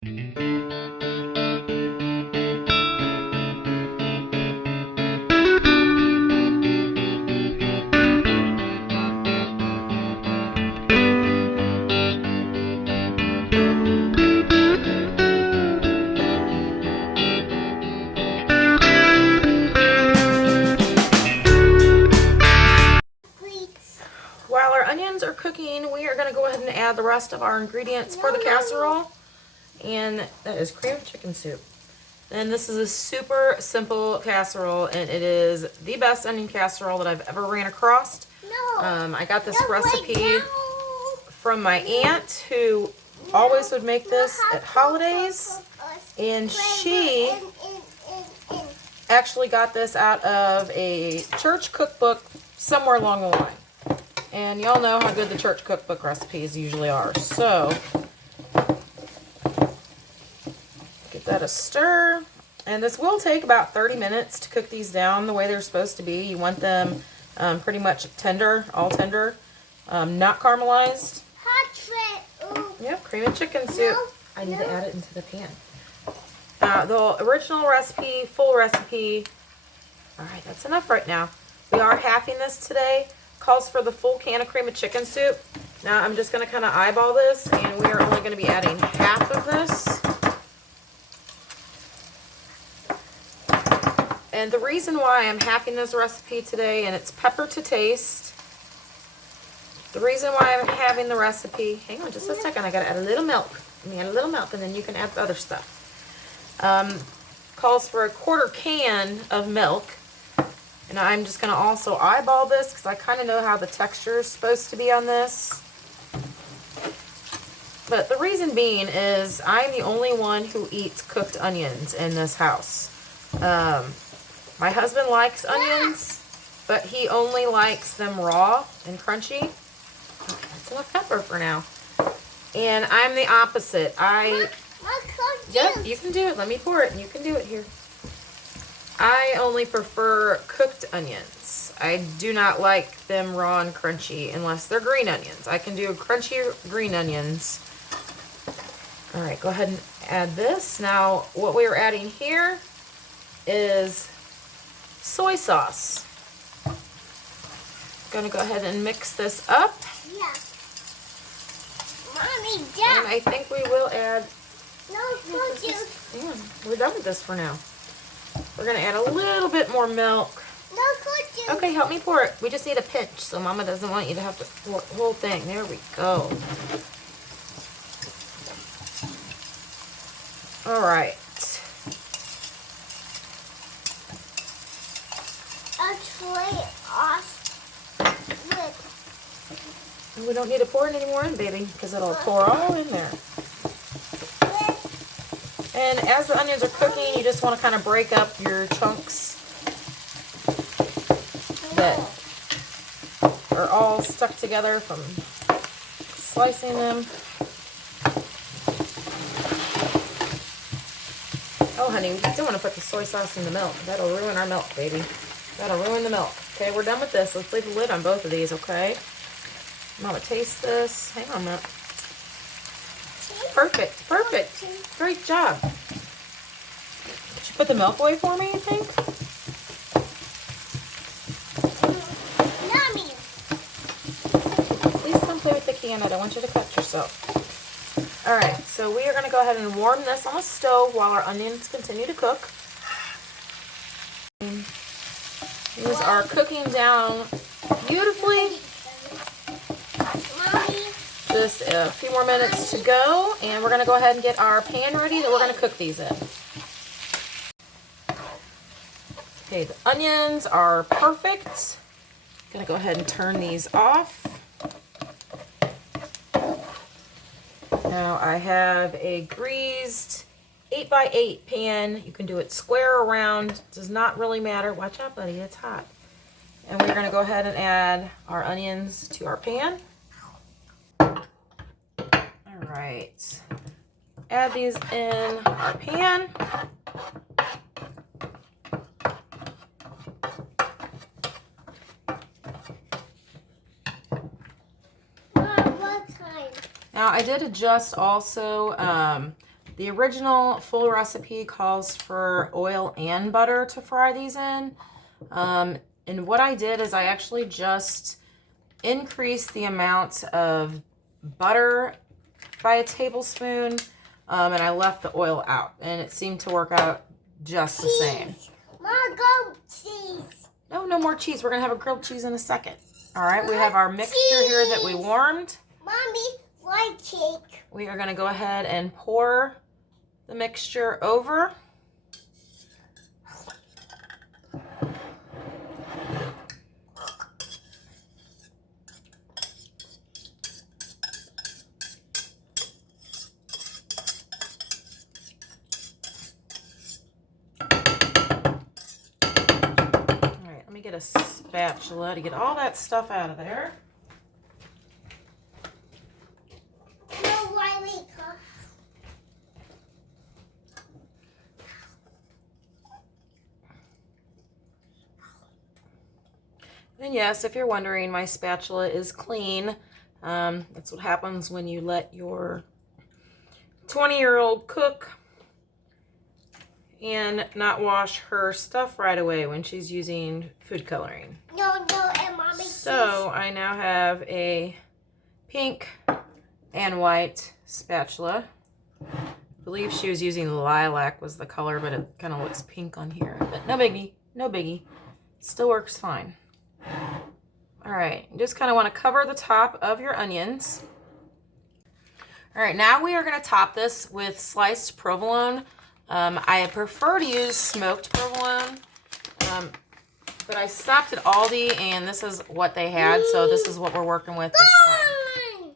While our onions are cooking, we are going to go ahead and add the rest of our ingredients for the casserole. And that is cream chicken soup. And this is a super simple casserole, and it is the best onion casserole that I've ever ran across. I got this recipe from my aunt, who always would make this at holidays. And she actually got this out of a church cookbook somewhere along the line. And y'all know how good the church cookbook recipes usually are. So, give that a stir. And this will take about 30 minutes to cook these down the way they're supposed to be. You want them pretty much tender, all tender, not caramelized. Yep, cream and chicken soup. I need to add it into the pan. The original recipe, full recipe. Alright, that's enough right now. We are halving this today. Calls for the full can of cream of chicken soup. Now I'm just going to kind of eyeball this, and we are only going to be adding half of this. And the reason why I'm halving this recipe today, and it's pepper to taste. The reason why I'm having the recipe, hang on just a second, I got to add a little milk. Let me add a little milk, and then you can add the other stuff. Calls for a 1/4 can of milk. And I'm just going to also eyeball this because I kind of know how the texture is supposed to be on this. But the reason being is I'm the only one who eats cooked onions in this house. My husband likes onions, but he only likes them raw and crunchy. That's enough pepper for now. And I'm the opposite. Yep, you can do it. Let me pour it and you can do it here. I only prefer cooked onions. I do not like them raw and crunchy unless they're green onions. I can do crunchy green onions. Alright, go ahead and add this. Now, what we are adding here is soy sauce. Going to go ahead and mix this up. Yeah. Mommy, and I think we will add... No, we're done with this for now. We're going to add a little bit more milk. No, okay, help me pour it. We just need a pinch, so Mama doesn't want you to have to pour the whole thing. There we go. All right. We don't need to pour it anymore in, baby, because it'll pour all in there. And as the onions are cooking, you just want to kind of break up your chunks that are all stuck together from slicing them. Oh, honey, we don't want to put the soy sauce in the milk. That'll ruin our milk, baby. That'll ruin the milk. Okay, we're done with this. Let's leave the lid on both of these, okay? Mama, taste this. Hang on a minute. Perfect, perfect. Great job. Did you put the milk away for me, you think? Mommy. Please don't play with the can. I don't want you to cut yourself. Alright, so we are going to go ahead and warm this on the stove while our onions continue to cook. These are cooking down beautifully. Just a few more minutes to go, and we're going to go ahead and get our pan ready that we're going to cook these in. Okay, the onions are perfect. Going to go ahead and turn these off. Now I have a greased 8x8 pan. You can do it square or round. Does not really matter. Watch out, buddy. It's hot. And we're going to go ahead and add our onions to our pan. Alright, add these in our pan. Mom, what time? Now I did adjust also The original full recipe calls for oil and butter to fry these in. And what I did is I actually just increased the amount of butter by a tablespoon, and I left the oil out, and it seemed to work out just the same. Mom, go cheese. No, no more cheese. We're gonna have a grilled cheese in a second. All right, we have our mixture here that we warmed. Mommy, white cake. We are gonna go ahead and pour the mixture over. Get a spatula to get all that stuff out of there. No, Riley. And yes, if you're wondering, my spatula is clean. That's what happens when you let your 20-year-old cook and not wash her stuff right away when she's using food coloring. No, and Mommy. So I now have a pink and white spatula. I believe she was using lilac was the color, but it kind of looks pink on here. But no biggie, no biggie. Still works fine. All right, you just kind of want to cover the top of your onions. All right, now we are going to top this with sliced provolone. I prefer to use smoked provolone, but I stopped at Aldi and this is what they had, so this is what we're working with this time.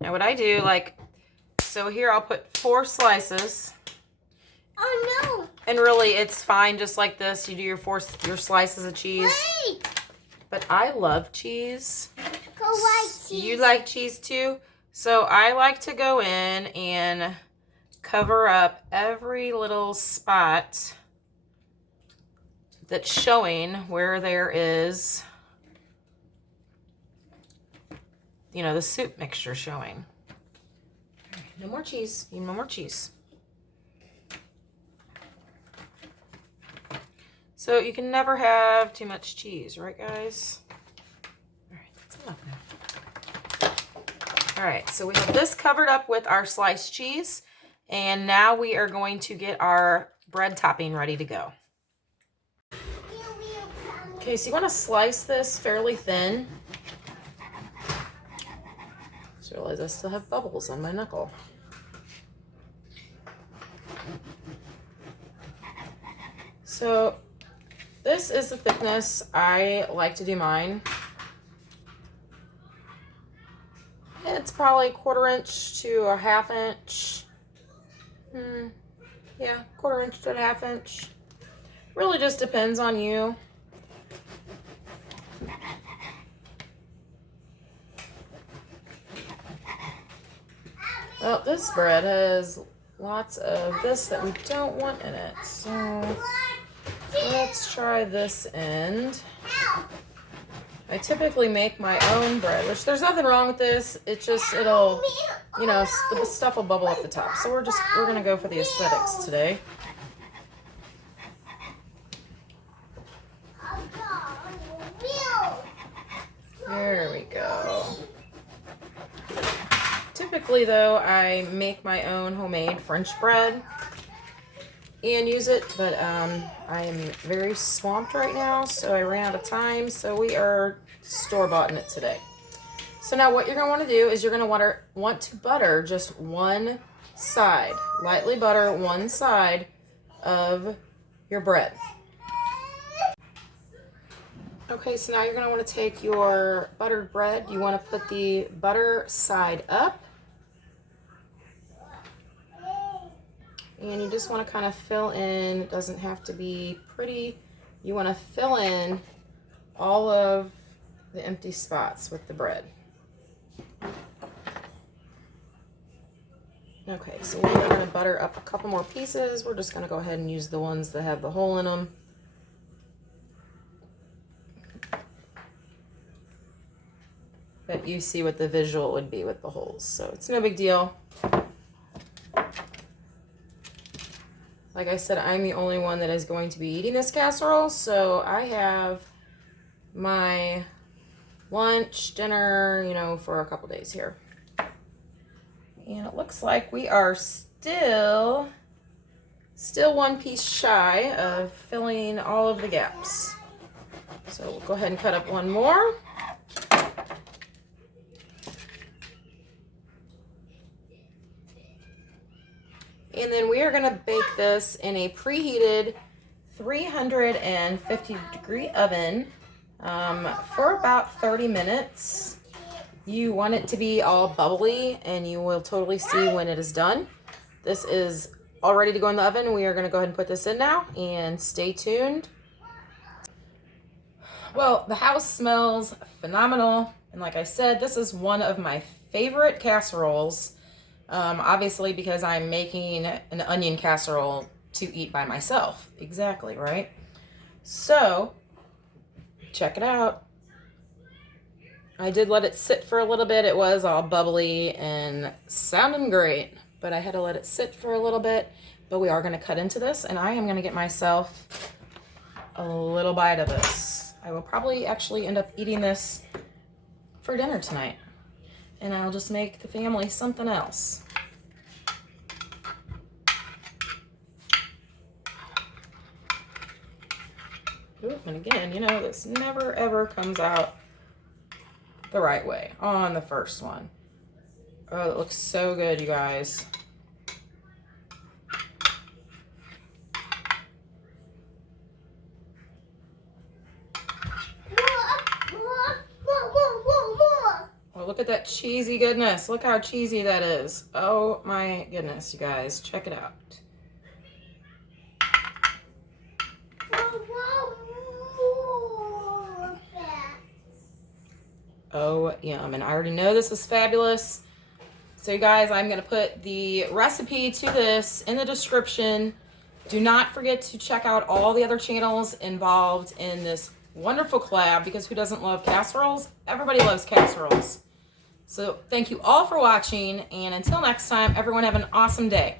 Now what I do, like, so here I'll put 4 slices. Oh no! And really, it's fine just like this. You do your slices of cheese. Wait! But I love cheese. Go like cheese. You like cheese too? So I like to go in and cover up every little spot that's showing where there is, you know, the soup mixture showing. No more cheese. Need no more cheese. So you can never have too much cheese, right guys? All right, that's enough now. All right, so we have this covered up with our sliced cheese, and now we are going to get our bread topping ready to go. Okay, so you want to slice this fairly thin. Just realized I still have bubbles on my knuckle. So this is the thickness I like to do mine. It's probably 1/4 inch to 1/2 inch. Yeah, 1/4 inch to 1/2 inch. Really just depends on you. Well, this bread has lots of this that we don't want in it, so let's try this end. I typically make my own bread, which there's nothing wrong with this. It's just, it'll, you know, the stuff will bubble up the top. So we're gonna go for the aesthetics today. There we go. Typically though, I make my own homemade French bread and use it, but I am very swamped right now, so I ran out of time, so we are store-bought-ing it today. So now what you're going to want to do is you're going to want to butter just one side, lightly butter one side of your bread. Okay, so now you're going to want to take your buttered bread, you want to put the butter side up, and you just want to kind of fill in, it doesn't have to be pretty, you want to fill in all of the empty spots with the bread. Okay, so we're going to butter up a couple more pieces. We're just going to go ahead and use the ones that have the hole in them. But you see what the visual would be with the holes, so it's no big deal. Like I said, I'm the only one that is going to be eating this casserole, so I have my lunch, dinner, you know, for a couple days here. And it looks like we are still one piece shy of filling all of the gaps. So we'll go ahead and cut up one more. And then we are going to bake this in a preheated 350 degree oven for about 30 minutes. You want it to be all bubbly, and you will totally see when it is done. This is all ready to go in the oven. We are going to go ahead and put this in now, and stay tuned. Well, the house smells phenomenal, and like I said, this is one of my favorite casseroles. Obviously because I'm making an onion casserole to eat by myself. Exactly, right? So, check it out. I did let it sit for a little bit. It was all bubbly and sounding great, but I had to let it sit for a little bit. But we are going to cut into this, and I am going to get myself a little bite of this. I will probably actually end up eating this for dinner tonight. And I'll just make the family something else. Ooh, and again, you know, this never ever comes out the right way on the first one. Oh, it looks so good, you guys. Oh, look at that cheesy goodness. Look how cheesy that is. Oh my goodness, you guys. Check it out. Oh, yum. And I already know this is fabulous. So you guys, I'm going to put the recipe to this in the description. Do not forget to check out all the other channels involved in this wonderful collab, because who doesn't love casseroles? Everybody loves casseroles. So thank you all for watching, and until next time, everyone have an awesome day.